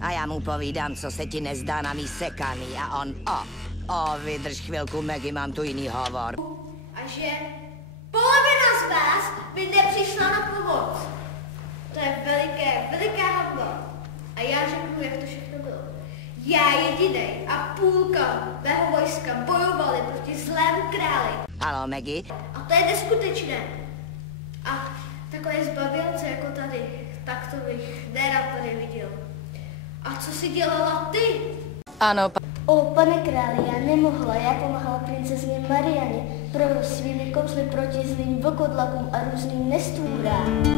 A já mu povídám, co se ti nezdá na mý sekaný a on, vydrž chvilku, Maggie, mám tu jiný hovor. A že polovina z vás by nepřišla na pomoc. To je veliké havlo. A já řeknu, jak to všechno bylo. Já jedinej a půlka mého vojska bojovali proti zlému králi. Haló, Maggie? A to je neskutečné. A takové zbabělce jako tady, tak to bych nerad tady viděl. A co jsi dělala ty? Ano, Pane králi, já nemohla, já pomáhala princezně Marianě pro svými kouzly proti zlým vlkodlakům a různým nestvůrám.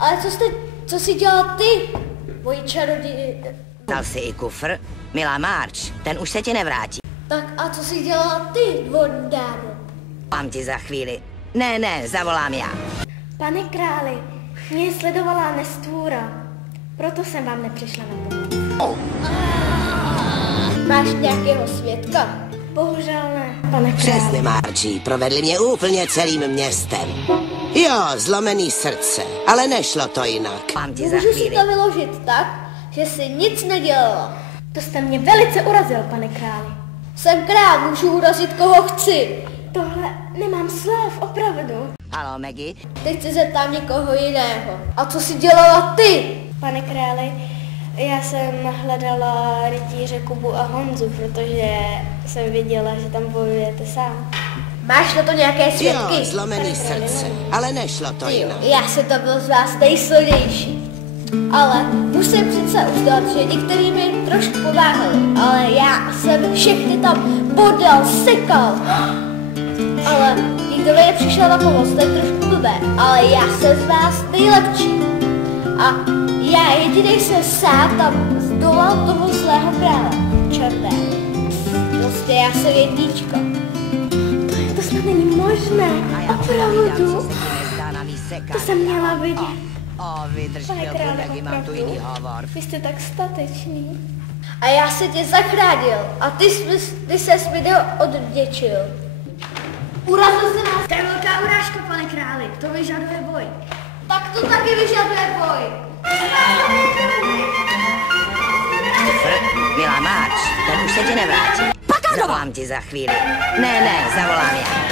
Ale co jsi dělal ty, moji čaroděj? dal si i kufr? Milá Marge, ten už se ti nevrátí. Tak a co jsi dělala ty, dvorní dámo? Mám ti za chvíli. Ne, zavolám já. Pane králi, mě sledovala nestvůra, proto jsem vám nepřišla na pomoc. Máš nějakého svědka? Bohužel ne, pane králi. Přesně, Margie, provedli mě úplně celým městem. Jo, zlomený srdce, ale nešlo to jinak. Mám ti za Můžu si chvíli. to vyložit tak, že jsi nic nedělala. To jste mě velice urazil, pane králi. Jsem král, můžu urazit koho chci. Tohle nemám slov, opravdu. Haló, Maggie? Teď se zeptám někoho jiného. A co jsi dělala ty? Pane králi, já jsem hledala rytíře Kubu a Honzu, protože jsem viděla, že tam bojujete sám. Máš na to nějaké svědky? Jo, zlomený srdce, ale nešlo to jinak. Já se to byl z vás nejsilnější. Ale musím přece uznat, že některý mi trošku pomáhali. Ale já jsem všechny tam bodal, sekal. Ale nikdo mi nepřišel na pomoc, to je trošku blbé. Ale já jsem z vás nejlepší. A já jediný jsem sám tam zdolal toho zlého krále. Černé. Prostě já jsem jednička. To snad není možné, A já ti povídám, co opravdu. se ti nezdá na mý sekaný. To jsem měla vidět. Vydrž Pane chvilku, králi, Maggie, mám tu jiný hovor. Vy jste tak statečný. A já se tě zachránil. A ty ses mi neodděčil. Urazil se nás. To je velká urážka, pane králi. To vyžaduje boj. Tak to taky vyžaduje boj. Kufr? Milá Marge, ten už se ti nevrátí. Zavolám ti za chvíli. Ne, zavolám já.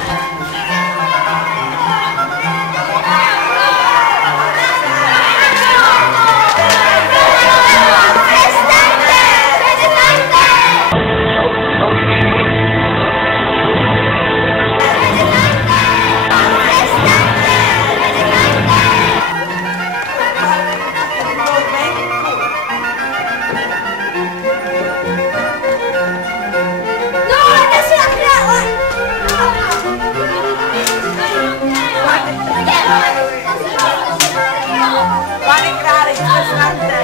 Pane králi, přestaňte!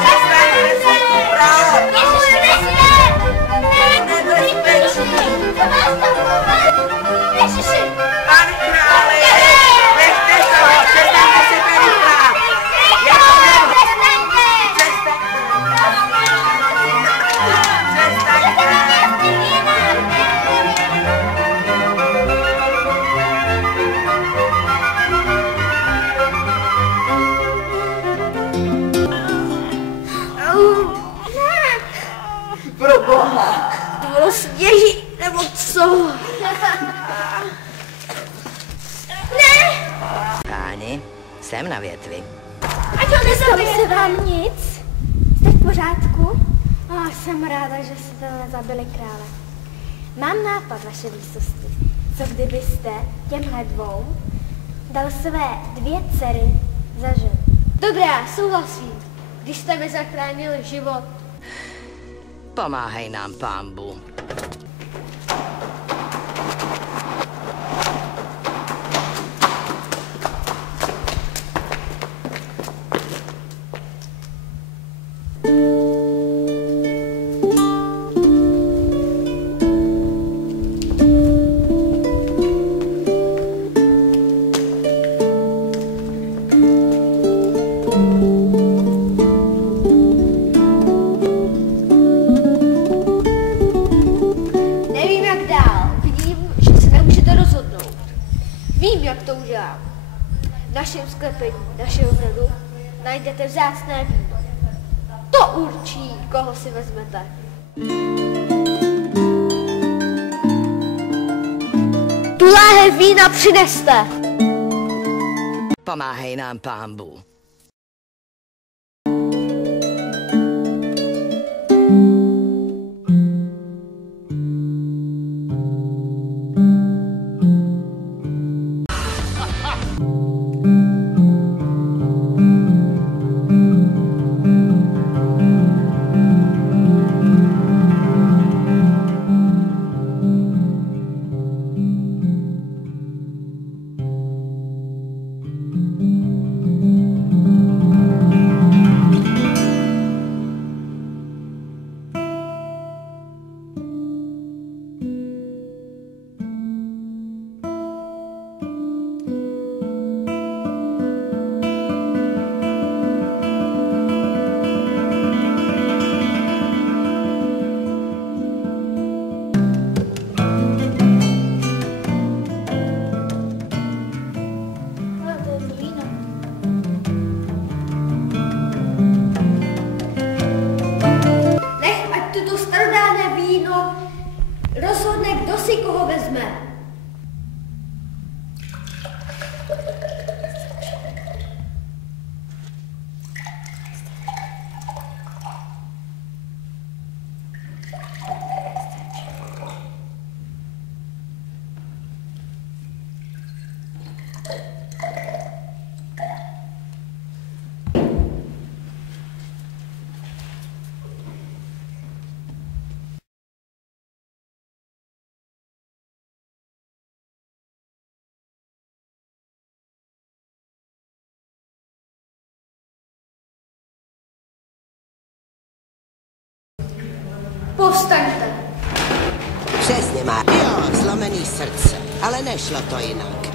Přestaňte se tu brát! Nebezpečí! Pane králi, nechte toho, přestaňte se tady brát! Proboha. To bylo sněží, nebo co? Ne! Páni, jsem na větvi. A to Nestalo se vám nic? Jste v pořádku? Jsem ráda, že jste nezabili krále. Mám nápad, vaše výsosti. Co kdybyste těmhle dvou dal své 2 dcery za ženu? Dobrá, souhlasím. Když jste mi zachránili život. Pomáhej nám, pánbu. Nevím, jak dál. Vidím, že se nemůžete rozhodnout. Vím, jak to udělám. V našem sklepení našeho hradu najdete vzácné víno. To určí, koho si vezmete. Tu láhev vína přineste. Pomáhej nám, pánbu. Rozhodne, kdo si koho vezme. Povstaňte. Přesně má. Jo, zlomený srdce. Ale nešlo to jinak.